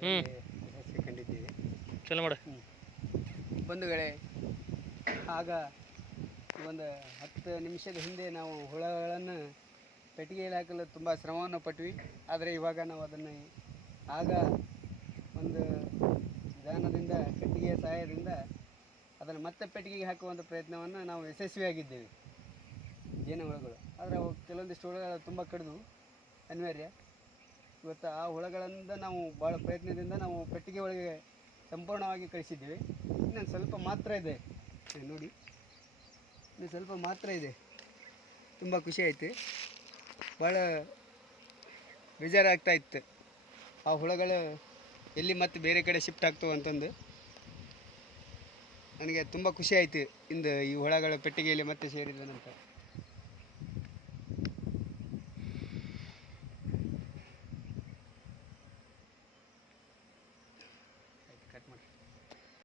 ಅದರಲ್ಲಿ ಯಶಸ್ವಿ ಕಂಡಿದ್ದೀವಿ. ಚಲೋ ಮಾಡು. ಬಂಧುಗಳೇ, ಆಗ ಒಂದು 10 ನಿಮಿಷದ ಹಿಂದೆ ನಾವು ಹುಳಗಳನ್ನು ಪೆಟ್ಟಿಗೆಯಲ್ಲಿ ಹಾಕಲು ತುಂಬ ಶ್ರಮವನ್ನು ಪಟ್ವಿ. ಆದರೆ ಇವಾಗ ನಾವು ಅದನ್ನು ಆಗ ಒಂದು ವಿಧಾನದಿಂದ ಕಟ್ಟಿಗೆಯ ಸಹಾಯದಿಂದ ಅದನ್ನು ಮತ್ತೆ ಪೆಟ್ಟಿಗೆಗೆ ಹಾಕುವಂಥ ಪ್ರಯತ್ನವನ್ನು ನಾವು ಯಶಸ್ವಿಯಾಗಿದ್ದೇವೆ. ಜೇನುಹುಳಗಳು ಆದರೆ ಅವು ಕೆಲವೊಂದಿಷ್ಟು ಹುಳಗಳು ತುಂಬ ಕಡಿದು ಅನಿವಾರ್ಯ. ಇವತ್ತು ಆ ಹುಳಗಳಿಂದ ನಾವು ಭಾಳ ಪ್ರಯತ್ನದಿಂದ ನಾವು ಪೆಟ್ಟಿಗೆ ಒಳಗೆ ಸಂಪೂರ್ಣವಾಗಿ ಕಳಿಸಿದ್ದೇವೆ. ಇನ್ನೊಂದು ಸ್ವಲ್ಪ ಮಾತ್ರ ಇದೆ ನೋಡಿ, ಇನ್ನು ಸ್ವಲ್ಪ ಮಾತ್ರ ಇದೆ. ತುಂಬ ಖುಷಿ ಆಯಿತು, ಭಾಳ ಬೇಜಾರಾಗ್ತಾ ಇತ್ತು ಆ ಹುಳಗಳು ಎಲ್ಲಿ ಮತ್ತೆ ಬೇರೆ ಕಡೆ ಶಿಫ್ಟ್ ಆಗ್ತವೆ ಅಂತಂದು. ನನಗೆ ತುಂಬ ಖುಷಿ ಆಯಿತು ಇಂದು ಈ ಹುಳಗಳ ಪೆಟ್ಟಿಗೆಯಲ್ಲಿ ಮತ್ತೆ ಸೇರಿದ ನಂತರ. ಕಟ್ ಮಾಡಿ.